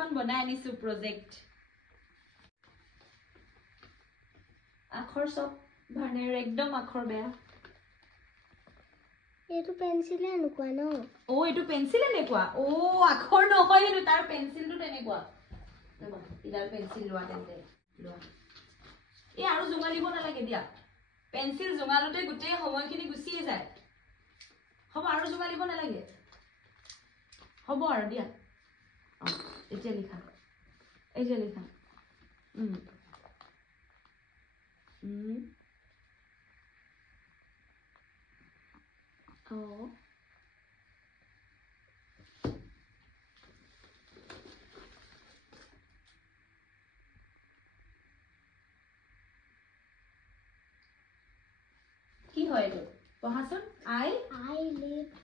এখন বনাই আনিছো প্ৰজেক্ট আখৰ সব ভানেৰ একদম আখৰ বেয়া এইটো পেন্সিলে এনেকুৱা ন ও এইটো পেন্সিল এনেকুৱা ও আখৰ নহয় এটো তাৰ পেন্সিলটো তেনেকুৱা দেবা ইডাল পেন্সিল লোৱা তেন্তে লোৱা এই আৰু জুঙালিব নালাগে দিয়া পেন্সিল জুঙালতে গুটেই সময়খিনি গুছিয়ে যায় হ'ব আৰু জুঙালিব নালাগে হ'ব আৰু দিয়া এতিয়া লিখা Oh. কি হয় এটো পঢ়াচোন I live